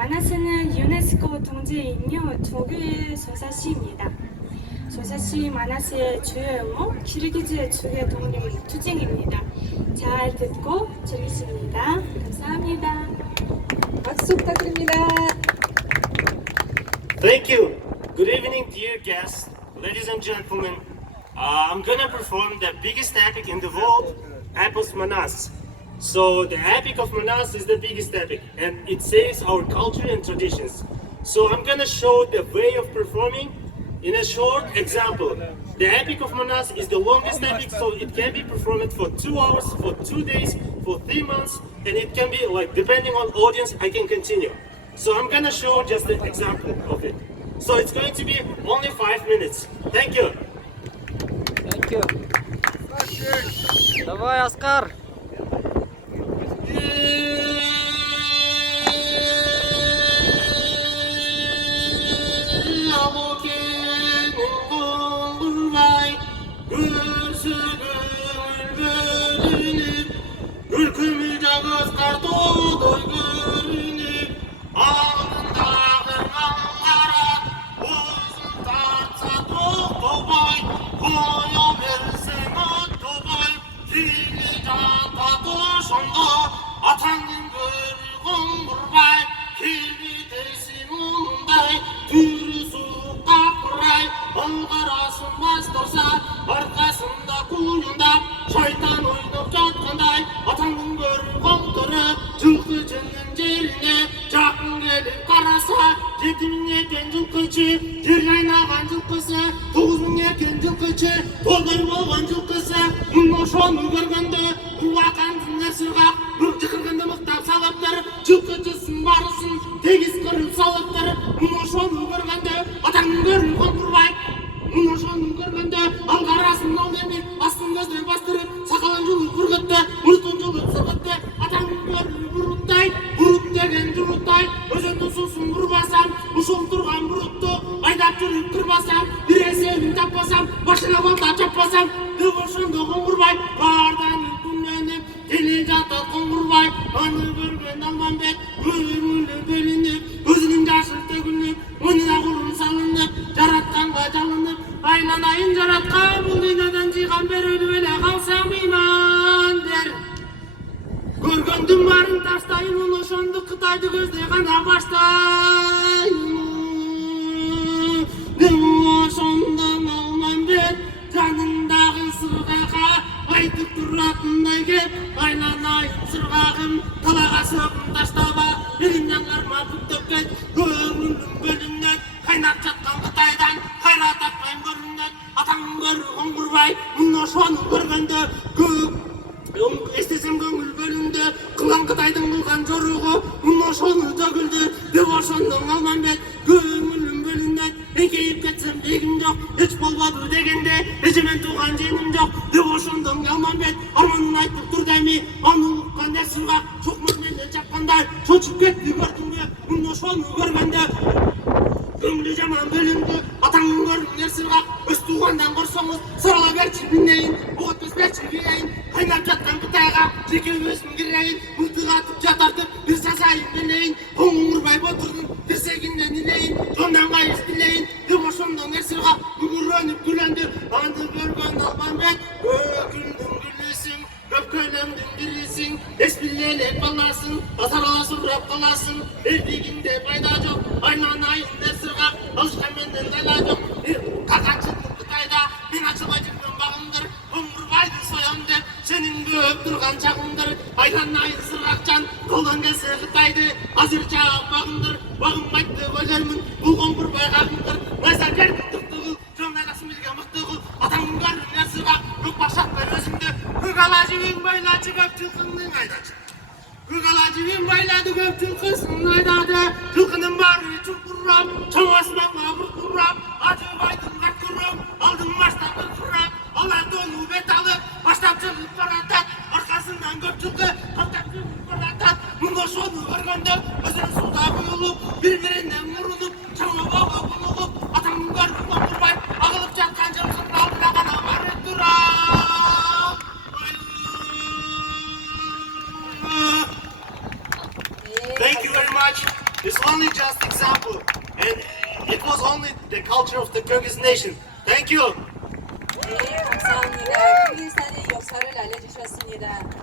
마나스는 유네스코 등재 인류 조교의 소사시입니다. 소사시 마나스의 주요 의무, 키르기즈의 주요 독립 투쟁입니다. 잘 듣고 즐기십니다. 감사합니다. 박수 부탁드립니다. Thank you. Good evening, dear guests, ladies and gentlemen. I'm gonna perform the biggest epic in the world, Epos Manas. So the epic of Manas is the biggest epic, and it saves our culture and traditions. So I'm gonna show the way of performing in a short example. The epic of Manas is the longest epic, so it can be performed for 2 hours, for 2 days, for 3 months, and it can be like depending on audience, I can continue. So I'm gonna show just an example of it. So it's going to be only 5 minutes. Thank you. Thank you. Давай, Оскар. Şeytan oynap yatkanday atangın görür komutanı Жылқы жөннен жеріне жақын келіп қараса 7000 екен жылқычы жер жайнаған жылқысы 9000 екен жылқычы толдай болған жылқысы мұны ошоны көргенде құлақан дінер сырғақ жықырғанды мықтап салыптыр жылқычысын барысын тегіс қырып салыптыр мұны ошоны көргенде атаңның көрін қоңқырбай мұны ошоны көргенде алғарасын ал демек астын көзіне бастырып сақалын жұлып құрғытты мұртын жұлып сырғытты атаңның көрін буруттай бурут деген жұруттай өзеннің сусын бұрбасам ұшып тұрған бурутты айдап жүріп кірбасам біресенін таппасам башына балта чаппасам деп ошондо қоңғырбай бардан күнменіп келе жатат қоңғырбай аны көрген алманбет көңілі бөлініп көзінің жашы төгіліп мойнына құрым салынып жаратқанға жалынып айналайын жаратқан бұл дүниядан жиған беріліп еле қалсам иман дер көргөндүм барын таштайын муну ошондо Кытайды көздөй гана баштайын ошондо Алманбет жанындагы сыргага айтып туратындай кеп айланайын сыргагым талага сөкүн таштаба элимден карма бүктөп кет көңүлүм бөлүнөт кайнап жаткан Кытайдан кайра таппайм көрүнөт атаңдын көрү коңгурбай муну ошону көргөндө көп эстесем көңүл бөлүндү кылган Кытайдын кылган жоругу муну ошону төгүлдү деп ошондо Алманбет көңүлүм бөлүнөт эңкейип кетсем дегим жок эч болбоду дегенде эжемен тууган женим жок деп ошондо Алманбет арманын айтып тур дайми аны уккан нерсургак чокмур менен чапкандай чочуп кетти көрдүңбү муну ошону көргөндө көңүлү жаман бөлүндү атаңдын көрүн нерсургак өз туугандан корсоңуз сарала берчи минейин угутпес берчи кийейин кайнап жаткан Кытайга жеке өзүм кирейин мылтык атып жатартып бир сасайын белейин коңгурбай Батырдын тирсегинен илейин жондан кайыш билейин деп ошондо нерсургак үгүрөнүп күлөндү аны көргөн Алманбет көкүлдүң гүлүсүң көпкөлөңдүн бирисиң эс билелек баласың сарала сурап каласың элдигинде пайда жок айланайын нерсургак алышкан менден айла жок какачылдын Кытайда мен ачылбай жүргөн багымдыр коңгурбайды соям деп сенин көп турган чагыңдыр айланайын сыргакчан колдон келсе Кытайды азырча багымдыр багым айтты өлөрмүн бул коңгурбай кагымдыр найзагер тыктыгыл жон айдасын билген мыкты кыл атаңдын көрүн нерсургак көк башактай өзүңдү көк ала жибиң байлачы көп жылкыңдын айдачы көк ала жибиң байлады көп жылкысын айдады жылкынын баары чуркурап чоңасына буркурап Ажыбайдын каткырып алдын баштап курап алар тону бет алып баштап чыгып баратат аркасынан көп жылкы каптап чыгып баратат муну ошону көргөндө өзен сууда буюлуп бири биринен мурунуп чоңо бого булугуп атаңдын көрүн коңгурбай агылып жаткан жылкынын алдына гана барып турат. Thank you very much. It's only just example, and it was only the culture of the Kyrgyz nation. Thank you. 네, 감사합니다. kirgizstan의 역사를 알려주셨습니다.